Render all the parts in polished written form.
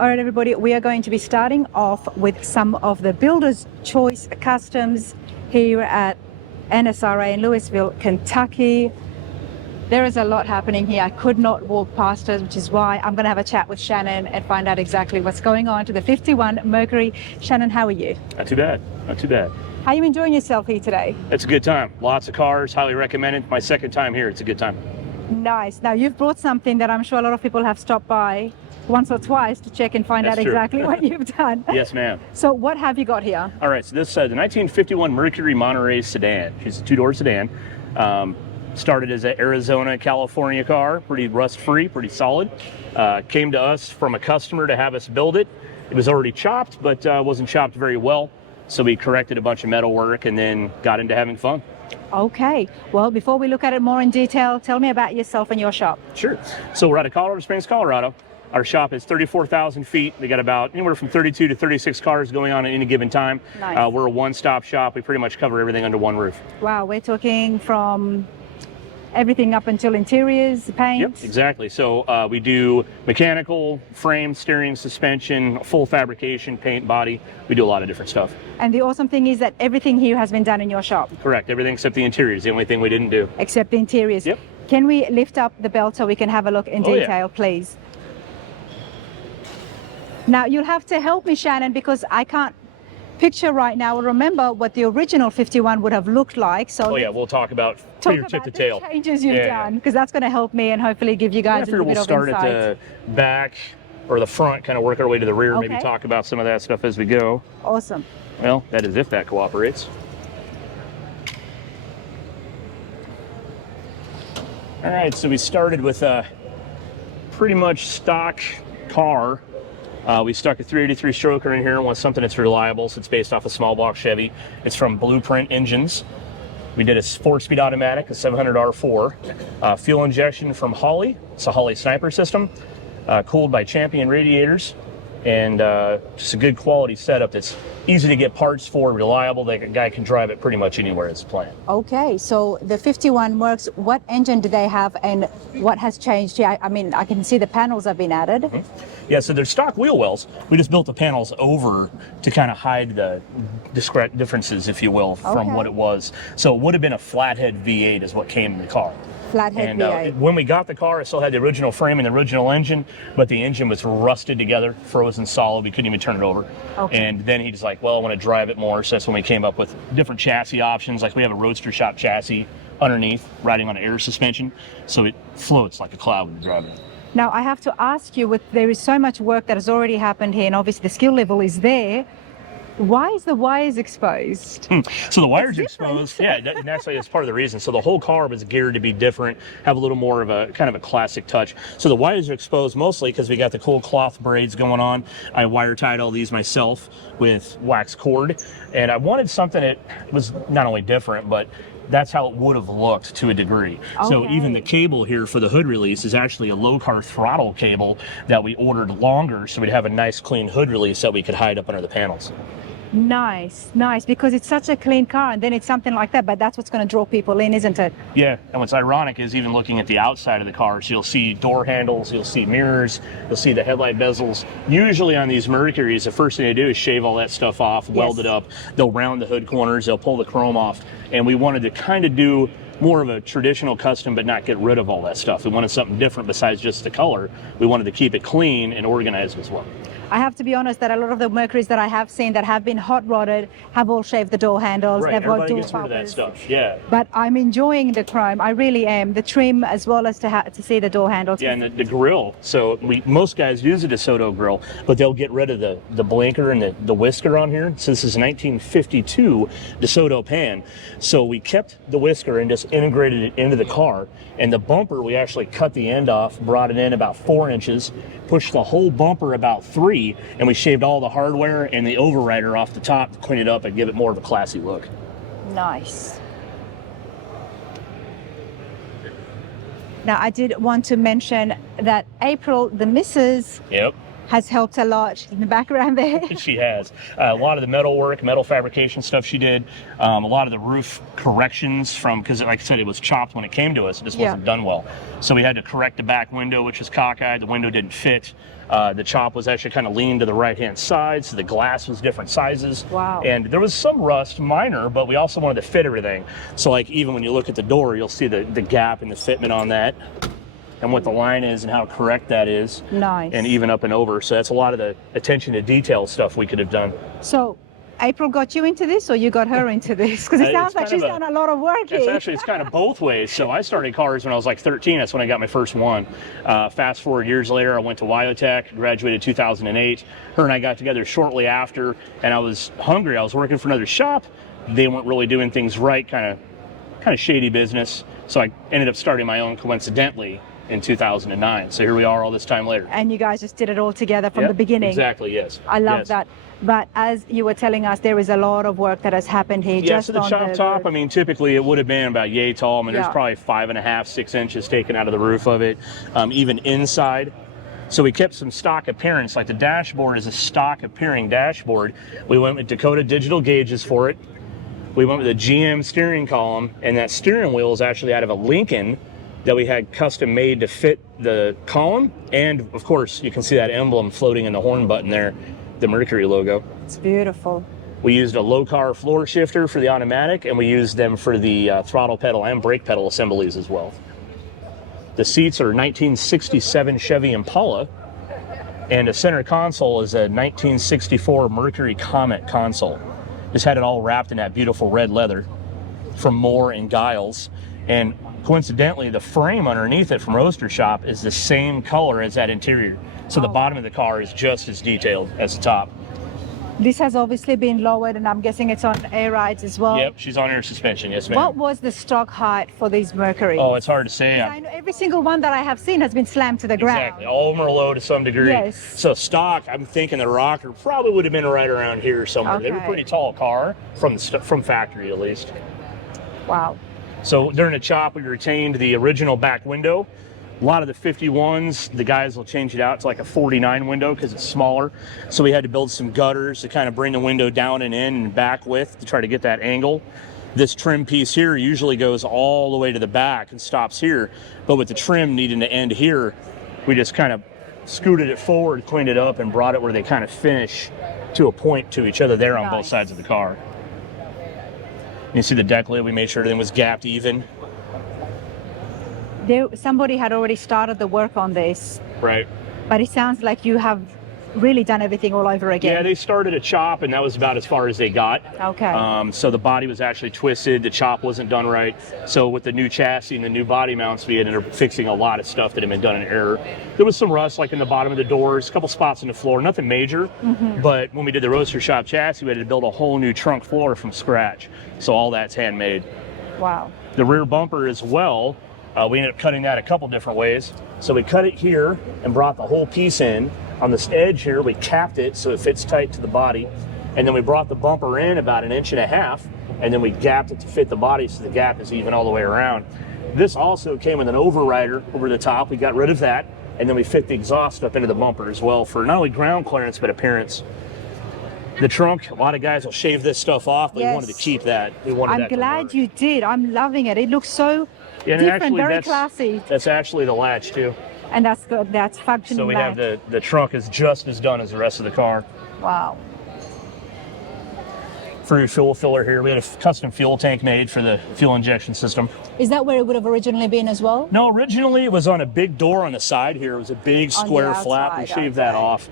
All right, everybody, we are going to be starting off with some of the Builder's Choice Customs here at NSRA in Louisville, Kentucky. There is a lot happening here. I could not walk past it, which is why I'm going to have a chat with Shannon and find out exactly what's going on to the 51 Mercury. Shannon, how are you? Not too bad, not too bad. How are you enjoying yourself here today? It's a good time. Lots of cars, highly recommended. My second time here, it's a good time. Nice. Now, you've brought something that I'm sure a lot of people have stopped by once or twice to check and find out exactly what you've done. Yes, ma'am. So what have you got here? All right, so this is the 1951 Mercury Monterey sedan. She's a two-door sedan. Started as an Arizona, California car, pretty rust-free, pretty solid. Came to us from a customer to have us build it. It was already chopped, but wasn't chopped very well. So we corrected a bunch of metal work and then got into having fun. Okay, well, before we look at it more in detail, tell me about yourself and your shop. Sure. So we're out of Colorado Springs, Colorado. Our shop is 34,000 feet. We got about anywhere from 32 to 36 cars going on at any given time. Nice. We're a one-stop shop. We pretty much cover everything under one roof. Wow, we're talking from everything up until interiors, paint. Yep, exactly. So we do mechanical, frame, steering, suspension, full fabrication, paint, body. We do a lot of different stuff. And the awesome thing is that everything here has been done in your shop. Correct. Everything except the interiors. The only thing we didn't do. Except the interiors. Yep. Can we lift up the belt so we can have a look in detail, please? Now, you'll have to help me, Shannon, because I can't picture right now or remember what the original 51 would have looked like. So we'll talk about tip to tail. Changes you've done, because that's going to help me and hopefully give you guys a little bit of insight. We'll start at the back or the front, kind of work our way to the rear, maybe talk about some of that stuff as we go. Awesome. Well, that is if that cooperates. All right, so we started with a pretty much stock car. We stuck a 383 stroker in here and want something that's reliable, so it's based off a small block Chevy. It's from Blueprint Engines. We did a 4-speed automatic, a 700 R4. Fuel injection from Holley. It's a Holley Sniper system, cooled by Champion radiators, and just a good quality setup that's easy to get parts for, reliable. The guy can drive it pretty much anywhere it's planned. Okay, so the 51 Mercs, what engine do they have and what has changed here? I mean, I can see the panels have been added. Mm-hmm. Yeah, so they're stock wheel wells. We just built the panels over to kind of hide the discrete differences, if you will, from what it was. So it would have been a flathead V8 is what came in the car. Flathead V8. When we got the car, it still had the original frame and the original engine, but the engine was rusted together, frozen solid. We couldn't even turn it over. Okay. And then he's like, well, I want to drive it more. So that's when we came up with different chassis options. Like we have a Roadster Shop chassis underneath, riding on air suspension. So it floats like a cloud when you're driving it. Now, I have to ask you, there is so much work that has already happened here, and obviously the skill level is there. Why is the wires exposed? So the wires are exposed, naturally that's part of the reason. So the whole car was geared to be different, have a little more of a kind of a classic touch. So the wires are exposed mostly because we got the cool cloth braids going on. I wire tied all these myself with wax cord, and I wanted something that was not only different, but that's how it would have looked to a degree. Okay. So even the cable here for the hood release is actually a low-car throttle cable that we ordered longer so we'd have a nice clean hood release that we could hide up under the panels. Nice, nice, because it's such a clean car, and then it's something like that, but that's what's going to draw people in, isn't it? Yeah, and what's ironic is even looking at the outside of the car, so you'll see door handles, you'll see mirrors, you'll see the headlight bezels. Usually on these Mercuries, the first thing they do is shave all that stuff off, weld it up, they'll round the hood corners, they'll pull the chrome off, and we wanted to kind of do more of a traditional custom but not get rid of all that stuff. We wanted something different besides just the color. We wanted to keep it clean and organized as well. I have to be honest that a lot of the Mercuries that I have seen that have been hot rodded have all shaved the door handles. Right, everybody gets rid of that stuff, yeah. But I'm enjoying the chrome, I really am. The trim as well as to see the door handles. Yeah, and the grill. So most guys use a DeSoto grill, but they'll get rid of the blinker and the whisker on here. So this is a 1952 DeSoto pan. So we kept the whisker and just integrated it into the car. And the bumper, we actually cut the end off, brought it in about 4 inches, pushed the whole bumper about 3, and we shaved all the hardware and the overrider off the top to clean it up and give it more of a classy look. Nice. Now, I did want to mention that April, the missus, has helped a lot in the background there. She has. A lot of the metal work, metal fabrication stuff she did. A lot of the roof corrections because like I said, it was chopped when it came to us. It just wasn't done well. So we had to correct the back window, which was cockeyed. The window didn't fit. The chop was actually kind of leaned to the right-hand side, so the glass was different sizes. Wow. And there was some rust, minor, but we also wanted to fit everything. So like even when you look at the door, you'll see the gap in the fitment on that, and what the line is and how correct that is. Nice. And even up and over. So that's a lot of the attention to detail stuff we could have done. So April got you into this, or you got her into this? Because it sounds like she's done a lot of work here. It's kind of both ways. So I started cars when I was like 13. That's when I got my first one. Fast forward years later, I went to Wyotech, graduated 2008. Her and I got together shortly after, and I was hungry. I was working for another shop. They weren't really doing things right, kind of shady business. So I ended up starting my own coincidentally in 2009. So here we are all this time later. And you guys just did it all together from the beginning. Exactly, yes. I love that. But as you were telling us, there is a lot of work that has happened here. Yeah, so the chop top, I mean, typically it would have been about yay tall. I mean, there's probably 5.5, 6 inches taken out of the roof of it, even inside. So we kept some stock appearance, like the dashboard is a stock appearing dashboard. We went with Dakota digital gauges for it. We went with a GM steering column, and that steering wheel is actually out of a Lincoln that we had custom made to fit the column. And of course, you can see that emblem floating in the horn button there, the Mercury logo. It's beautiful. We used a low car floor shifter for the automatic, and we used them for the throttle pedal and brake pedal assemblies as well. The seats are 1967 Chevy Impala, and the center console is a 1964 Mercury Comet console. Just had it all wrapped in that beautiful red leather from Moore and Giles. And coincidentally, the frame underneath it from Roadster Shop is the same color as that interior. So the bottom of the car is just as detailed as the top. This has obviously been lowered, and I'm guessing it's on air rides as well. Yep, she's on air suspension, yes ma'am. What was the stock height for these Mercury? Oh, it's hard to say. I know every single one that I have seen has been slammed to the ground. Exactly, all of them are low to some degree. Yes. So stock, I'm thinking the rocker probably would have been right around here somewhere. They were a pretty tall car, from factory at least. Wow. So during the chop, we retained the original back window. A lot of the 51s, the guys will change it out to like a 49 window because it's smaller. So we had to build some gutters to kind of bring the window down and in and back with to try to get that angle. This trim piece here usually goes all the way to the back and stops here. But with the trim needing to end here, we just kind of scooted it forward, cleaned it up, and brought it where they kind of finish to a point to each other there on both sides of the car. You see the deck lid, we made sure everything was gapped even. Somebody had already started the work on this. Right. But it sounds like you have really done everything all over again. Yeah, they started a chop, and that was about as far as they got. Okay. So the body was actually twisted, the chop wasn't done right. So with the new chassis and the new body mounts, we ended up fixing a lot of stuff that had been done in error. There was some rust, like in the bottom of the doors, a couple spots in the floor, nothing major. But when we did the Roadster Shop chassis, we had to build a whole new trunk floor from scratch. So all that's handmade. Wow. The rear bumper as well, we ended up cutting that a couple different ways. So we cut it here and brought the whole piece in. On this edge here, we capped it so it fits tight to the body. And then we brought the bumper in about 1.5 inches, and then we gapped it to fit the body so the gap is even all the way around. This also came with an overrider over the top. We got rid of that, and then we fit the exhaust up into the bumper as well for not only ground clearance, but appearance. The trunk, a lot of guys will shave this stuff off, but we wanted to keep that. I'm glad you did. I'm loving it. It looks so different, very classy. That's actually the latch too. And that's good. That's functioning. So we have the trunk is just as done as the rest of the car. Wow. For your fuel filler here, we had a custom fuel tank made for the fuel injection system. Is that where it would have originally been as well? No, originally it was on a big door on the side here. It was a big square flap. We shaved that off.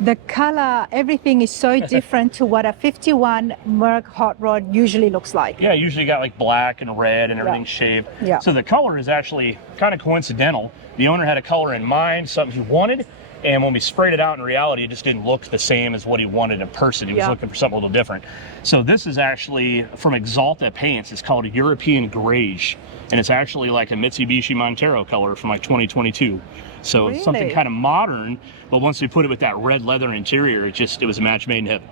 The color, everything is so different to what a 51 Merc hot rod usually looks like. Yeah, usually got like black and red and everything shaved. Yeah. So the color is actually kind of coincidental. The owner had a color in mind, something he wanted, and when we sprayed it out in reality, it just didn't look the same as what he wanted in person. He was looking for something a little different. So this is actually from Exalta Paints. It's called European Grayish, and it's actually like a Mitsubishi Montero color from like 2022. So it's something kind of modern, but once we put it with that red leather interior, it was a match made in heaven.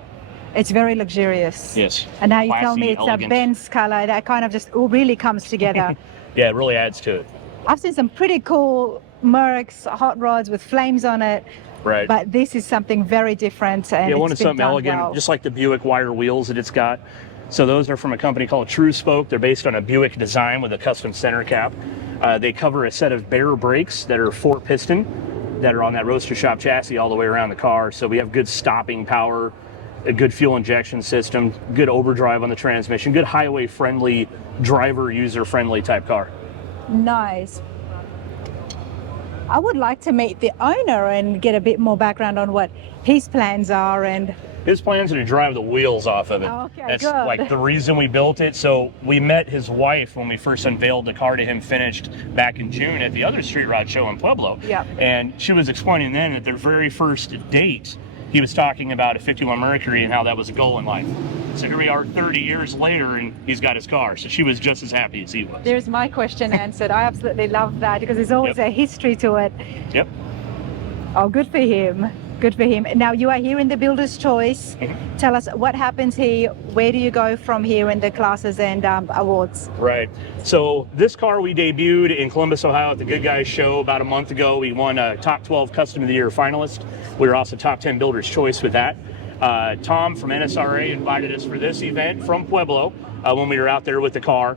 It's very luxurious. Yes. And now you tell Classy, me it's elegant. a Benz color that kind of just really comes together. Yeah, it really adds to it. I've seen some pretty cool Mercs hot rods with flames on it. Right. But this is something very different. And Yeah, it's wanted been something done elegant, well. just like the Buick wire wheels that it's got. So those are from a company called True Spoke. They're based on a Buick design with a custom center cap. They cover a set of Bear brakes that are 4-piston that are on that Roadster Shop chassis all the way around the car. So we have good stopping power, a good fuel injection system, good overdrive on the transmission, good highway friendly, driver user friendly type car. Nice. I would like to meet the owner and get a bit more background on what his plans are. And his plans are to drive the wheels off of it. Okay, That's good. like the reason we built it. So we met his wife when we first unveiled the car to him finished back in June at the other street rod show in Pueblo. Yep. And she was explaining then that their very first date, he was talking about a 51 Mercury and how that was a goal in life. So here we are 30 years later and he's got his car. So she was just as happy as he was. there's my question answered. I absolutely love that because there's always Yep. a history to it. Yep. Oh, good for him. Good for him. Now you are here in the Builder's Choice. Mm-hmm. Tell us what happens here. Where do you go from here in the classes and awards? Right. So this car we debuted in Columbus, Ohio at the Good Guys show about a month ago. We won a top 12 Custom of the Year finalist. We were also top 10 Builder's Choice with that. Tom from NSRA invited us for this event from Pueblo when we were out there with the car.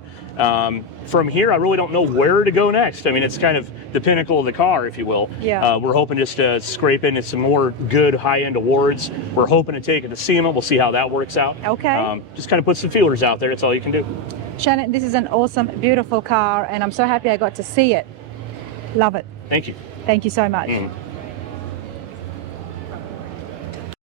From here, I really don't know where to go next. I mean, it's kind of the pinnacle of the car, if you will. Yeah. We're hoping just to scrape into some more good high-end awards. We're hoping to take it to SEMA. We'll see how that works out. Okay. Just kind of put some feelers out there. That's all you can do. Shannon, this is an awesome, beautiful car, and I'm so happy I got to see it. Love it. Thank you. Thank you so much. Mm.